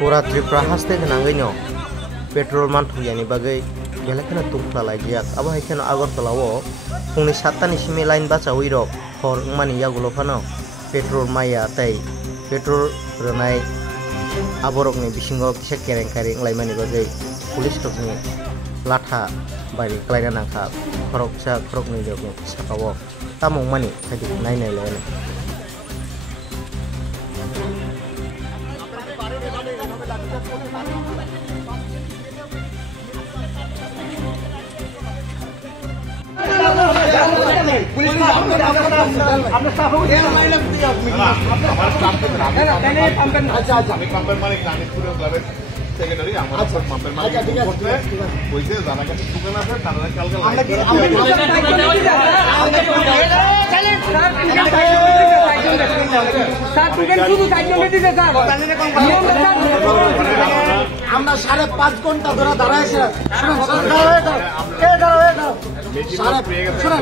Pura Tripura haste kenangino petrol manthuyani bagai belakana tungkla laijiak abo haikeno Agartala o pungni 7 ni simi line bachawi rok hor mani yagulo phano petrol maya tai petrol ranai aborokni bisingo kisa kerenkari nglaimani bagai pulis tokni latha bari klaina nangkha khorokni jogni sakawo tamong mani khadi nainai lene আমরা 5.5 ঘন্টা ধরে দাঁড়াইছি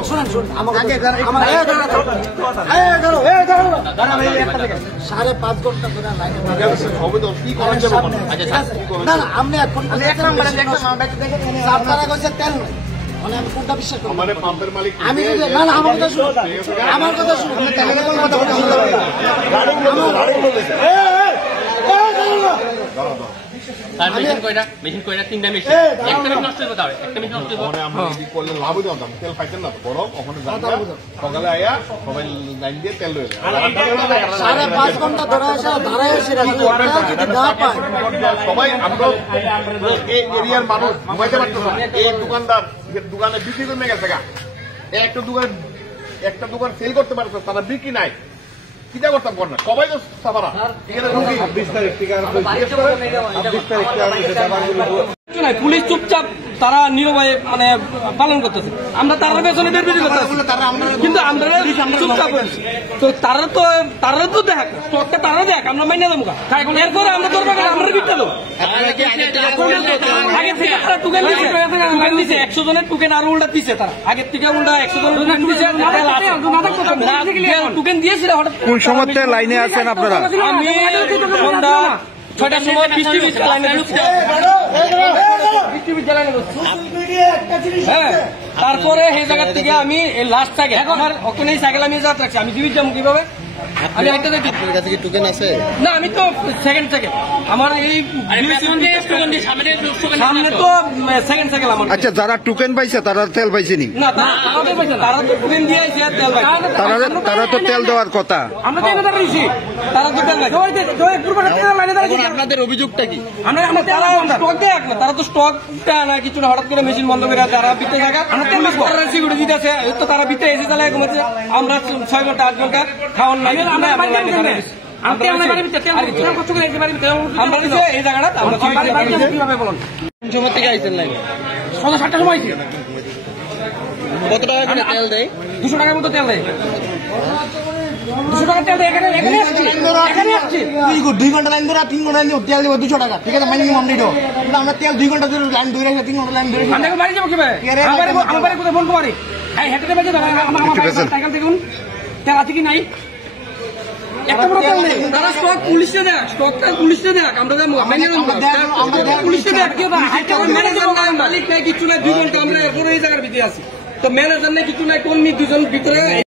শুনুন আমাকে 5.5 ঘন্টা ধরে লাইনে না না আপনি এখন আপনারা কইছে তেল মানে আমি কোনটা বিশ্বাস করব মানে পাম্পের মালিক আমি যদি না না আমার কথা শুনুন তেলের কথা বলতেছে মেশিন কয়টা 3টা মেশিন একটা মেশিন নষ্ট হয়ে যাবে একটা মেশিন নষ্ট হয়ে যাবে আমরা এই করলে লাভ হতো না তেল পাইতেন না তো বড় ওখানে যান সকালে আয়া সবাই লাইন দিয়ে তেল লয়ে যায় 5.5 ঘন্টা ধরে আসা ধারায় এসে যদি না পায় সবাই আমরা এই এরিয়ার মানুষ ঘুমাইতে পারতো না এই দোকানদার দোকানে বিক্রি করে গেছে গা একটা দোকান সেল করতে পারতো তারা বিক্রি নাই কিটা করতাম কর না সবাই তো সাফারা এখানে 20 তারিখ থেকে পুলিশ চুপচাপ তারা নিরবায় মানে পালন করতেছে আমরা তারা পেছনে বের করতেছি কিন্তু আমরা চুপচাপ হয়েছি তো তারা তো দেখ স্টকটা তারা দেখ আমরা মাইনা দেবো এরপরে আমরা ধরবো আমরা বিকটা দেবো আগে থেকে তারা টুকেন দিচ্ছে 100 জনের টুকেন আরো উল্টা দিচ্ছে তারা আগের থেকে উল্টা 100 জনের টুকেন দিয়েছিল হঠাৎ কোন সময় লাইনে আছেন আপনারা আমি সন্ধ্যা 6টার সময় বৃষ্টি লাইনে তারপরে সেই জায়গার থেকে আমি লাস্ট থাকে আমার ওখানে সাইকেল আমি যাত্রা রাখছি আমি জীবিত যাবো কিভাবে আমি একটা কাছে কি টোকেন আছে না আমি তো সেকেন্ড সাইকেল আমার এই সামনে তো সেকেন্ড সাইকেল আমার আচ্ছা যারা টোকেন পাইছে তারা তেল পাইছেনি না তারা তো টোকেন দিয়ে আইছে তেল পাইছে তারা তো তেল দেওয়ার কথা আমরা তেল কথা বলছি তারা তো তেল পাইছে আপনাদের অভিযোগটা কি আমরা তারা স্টক দেখ না তারা তো স্টকটা না কিছু না হঠাৎ করে মেশিন বন্ধ করে তারা বিতে জায়গা আমরা তেল সিকিউরিটি দিতেছে তো তারা বিতে এসে তাহলে ঘুমাচ্ছে আমরা 6 ঘন্টা 8 ঘন্টা খাওয়ান নাই আমরা এই জায়গাটা কিভাবে বলুন সময় থেকে আইছেন লাইন সন্ধ্যা 7টার সময় আইছে কত টাকা করে তেল দেয় 200 টাকার মতো তেল দেয় 200 টাকা তেল দেয় এখানে আসছে 2 ঘন্টা লাইন ধরে 3 ঘন্টা লাইন তেল দেবো 200 টাকা ঠিক আছে মাইনিং আমরা দিও আমরা তেল 2 ঘন্টা ধরে লাইন ধরে 3 ঘন্টা লাইন ধরে আমরা বাড়ি যাবো কিভাবে আমার বাড়ি কোথায় ফোন করি এই হেঁটে বাজে আমার সাইকেল দেখুন তেল আছে কি নাই একটা বড় তেল নেই তারা স্টক পুলিশে দেখ স্টকটা পুলিশে দেখ আমরা পুলিশে দেখ ম্যানেজার নাই মালিক নাই কিছু নাই 2 ঘন্টা আমরা এরপরে এই জায়গার ভিতরে আছি তো ম্যানেজার নেই কিছু নাই কোন 2জন ভিতরে